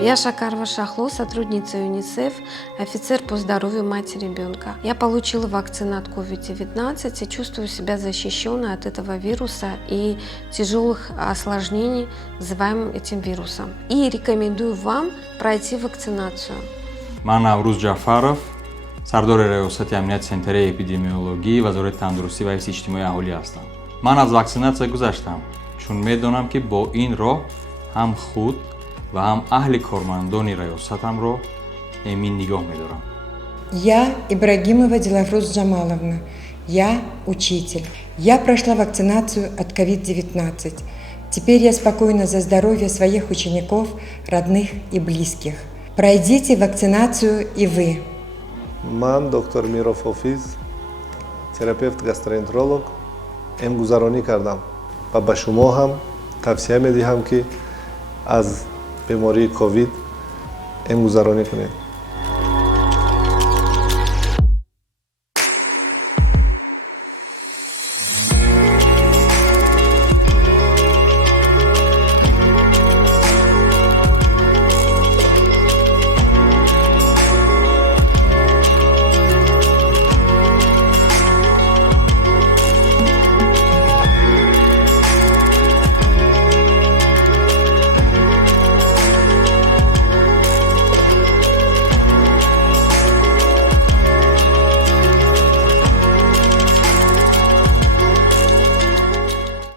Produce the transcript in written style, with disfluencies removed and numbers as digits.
Я Шакарова Шахло, сотрудница ЮНИСЕФ, офицер по здоровью матери и ребенка. Я получила вакцину от COVID-19 и чувствую себя защищенной от этого вируса и тяжелых осложнений, называемых этим вирусом. И рекомендую вам пройти вакцинацию. Ман Навруз Ҷафаров, сардори раёсати амнияти сентараи эпидемиологии вазорати тандурустӣ ва ҳифзи иҷтимоии аҳолӣ ҳастам. Ман аз ваксинатсия гузаштам, чун медонам ки бо ин роҳ ҳам худ ва ҳам аҳли кормандони раёсатамро эмин нигоҳ медорам. Я Ибрагимова Дилафруз Джамаловна. Я учитель. Я прошла вакцинацию от COVID-19. Теперь я спокойна за здоровье своих учеников, родных и близких. Пройдите вакцинацию и вы. Ман доктор Миров Офиз, терапевт гастроэнтеролог, эмгузаронӣ кардам ва ба шумо ҳам тавсия медиҳам ки аз бемории ковид эмгузаронӣ кунед.